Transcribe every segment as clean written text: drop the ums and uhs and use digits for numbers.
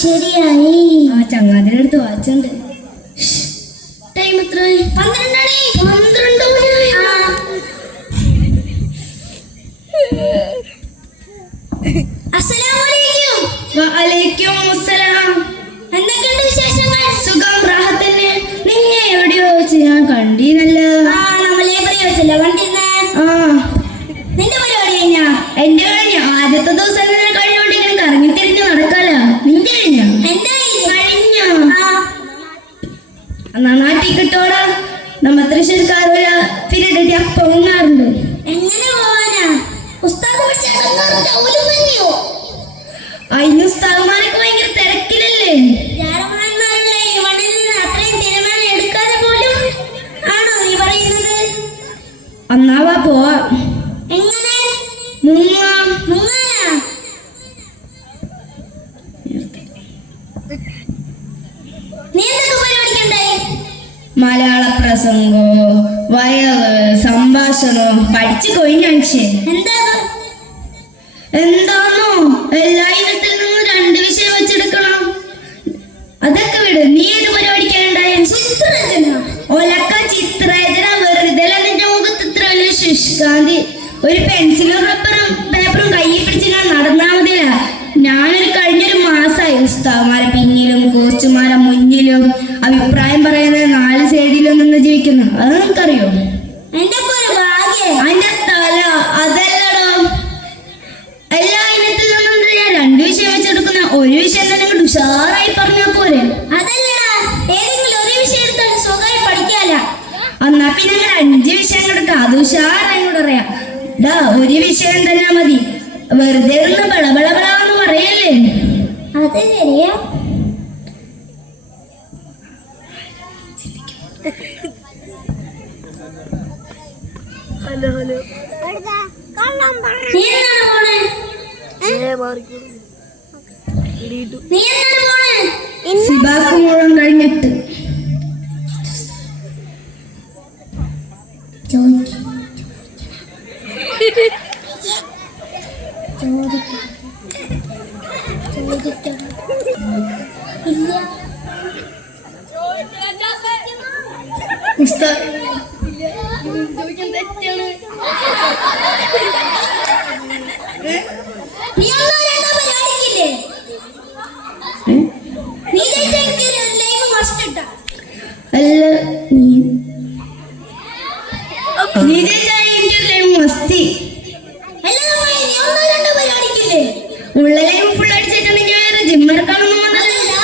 ശരിയായി. ആ ചങ്ങാതിന്റെ അടുത്ത് വായിച്ചുണ്ട്. ടൈം എത്ര? 12 മണി. അസ്സലാമലൈക്കും. വഅലൈക്കും അസ്സലാം. എന്തൊക്കെയുണ്ട് വിശേഷങ്ങൾ? സുഖം, റാഹത്തന്നെ. നിന്നെ എവിടെയോ വെച്ച് ഞാൻ കണ്ടീനല്ലോ. നമ്മൾ ലൈബ്രറി വെച്ചല്ലോ കണ്ടിരുന്നേ. നിന്റെ പരിപാടി കഴിഞ്ഞാ? എന്റെ കഴിഞ്ഞ ആദ്യത്തെ ദിവസം കഴിഞ്ഞോണ്ട് ഇങ്ങനെ കറങ്ങി തിരിഞ്ഞ് നടക്കാലോ. നിന്റെ കഴിഞ്ഞ? എന്റെ കഴിഞ്ഞോ? നാട്ടിൽ കിട്ടോടാ. നമ്മ തൃശ്ശൂർക്കാരൊരു പിരീഡ് അപ്പം ഉണ്ണാറുണ്ട്. എങ്ങനെ പോവാനാ? ഉസ്താദ് വിളിച്ചോ? അതിന് ഉസ്താദ്മാരൊക്കെ ഭയങ്കര തിരക്കിലല്ലേ. ജാരമാന്മാരുടെ ഈ മണ്ണിൽ നിന്ന് അത്രയും തീരുമാനം എടുക്കാതെ പോലും ആണോ നീ പറയുന്നത്? ഒന്നാവാ പോവാ. എങ്ങനെ മുങ്ങാം. മുങ്ങാനാ? നീ എന്തൊക്കെ പരിപാടിക്കണ്ടേ? മലയാള പ്രസംഗോ വയവ് സംഭാഷണോ പഠിച്ചു കൊയിഞ്ഞാഴ്ചേ. എന്താന്നോ എല്ലാ ഇനത്തിൽ നിന്നും 2 വിഷയം വെച്ചെടുക്കണം. അതൊക്കെ വിട്. നീ ഏത് പരിപാടിക്കാനുണ്ടായ? ചിത്രരചന. ഒലക്ക ചിത്രരചന വെറുതെ നിന്റെ മുഖത്ത് ഇത്ര വലിയ ശുഷ്കാന്തി. ഒരു പെൻസിലും റബ്ബറും പേപ്പറും കയ്യിൽ പിടിച്ച് ഞാൻ നടന്നാ മതിയില്ല. ഞാനൊരു കഴിഞ്ഞൊരു മാസമായി ഉസ്താദ്മാരെ പിന്നിലും കോച്ചുമാരെ മുന്നിലും അഭിപ്രായം പറയുന്നത് 4 സൈഡിലും നിന്ന് ജീവിക്കുന്നു. അത് നിനക്കറിയോ? എന്റെ ഭാഗ്യം. അതിന്റെ തല അതല്ലടോ. എല്ലാ ഇനത്തിൽ നിന്നും ഞാൻ 2 വിഷയം വെച്ചെടുക്കുന്ന. ഒരു വിഷയം തന്നെ അങ്ങോട്ട് ഉഷാറായി പറഞ്ഞാ പോരെ? അതല്ലടാ, ഏതെങ്കിലും ഒരു വിഷയം എടുത്താൽ സുഖമായി പഠിക്കാല. എന്നാ പിന്നെ 5 വിഷയം എടുക്കാം. അത് ഉഷാറായി കൂടെ അറിയാം. ഒരു വിഷയം തന്നെ മതി. വെറുതെ ഒന്ന് ബളബളബളാന്ന് പറയല്ലേ. അത് ശരിയാ. നീ എന്താണ് പോണേ? സിബാക്ക് മുഴുവൻ കഴിഞ്ഞിട്ട് മസ്തി ഉള്ളലൈവ് ഫുൾ അടിച്ചിട്ടുണ്ടെങ്കിൽ വേറെ ജിമ്മെടുക്കാനൊന്നും വന്നതല്ല.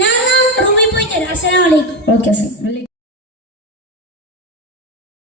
ഞാൻ റൂമിൽ പോയിട്ട്. അസ്സലാമു അലൈക്കും. ഓക്കെ.